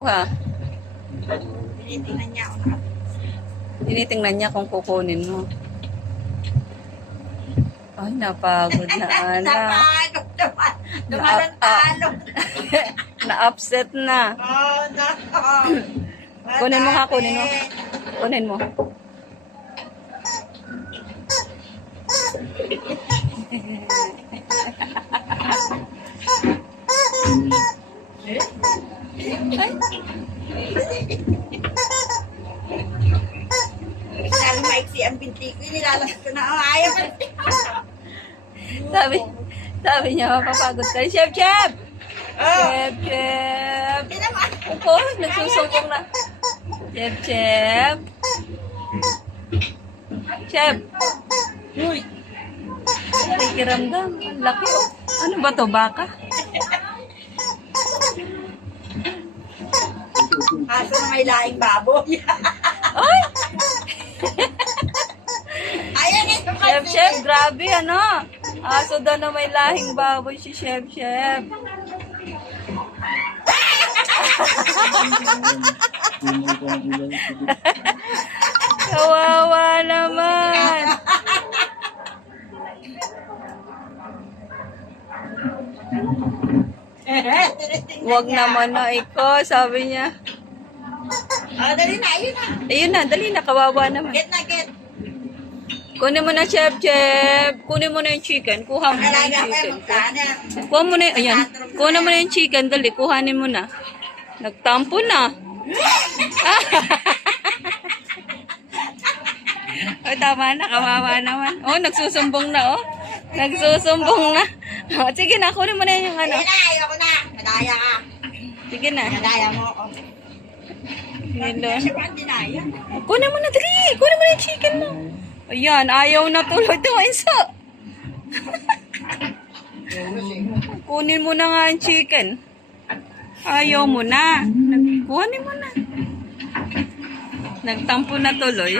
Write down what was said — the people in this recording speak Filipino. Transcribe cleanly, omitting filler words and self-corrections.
Ha? Tinitingnan niya ako. Tinitingnan niya kung kukunin mo. Ay, napagod na, anak. Napagod naman. Tumalantalo. Na-upset na. Oh, no. Kunin mo nga, kunin mo. Kunin mo. Lalo maiksi ang binti ko. Nilalas ko na. Oh, ayaw pa. Sabi niya, mapapagod ka. Chef! Chef! Oh. Chef! Hindi naman. Opo, nagsusumbong na. Chef! Chef! Uy! Nakikiramdam. Ang laki. Oh. Ano ba to? Baka? Kaso na may laing baboy. Ay! Ayan ito kasi. Chef, grabe ano? Aso daw na may lahing baboy si Chef. Kawawa naman. Wag naman na ikaw, sabi niya. Oh, dali na. Ayun na. Ayun na, dali na, kawawa naman. Get na, get. Kunin mo na, Chef. Kunin mo na yung chicken. Kuha mo na Alaga yung ko yung chicken. magkana. Kuha mo na, ayan. Kuha mo na yung chicken, dali. Kuhanin mo na. Nagtampo na. Oh, tama na, kawawa naman. Oh, nagsusumbong na, oh. Nagsusumbong na. Oh, sige na, kunin mo na yung ano. Ayun na, ayoko na. Nadaya ka. Sige na. Nadaya mo ako. Hello. Siya pa ang dinaya. Kunin mo na, dali. Kunin mo na yung chicken mo. Ayan, ayaw na tuloy tumainso. Kunin mo na nga ang chicken. Ayaw mo na. Kunin mo na. Nagtampo na tuloy.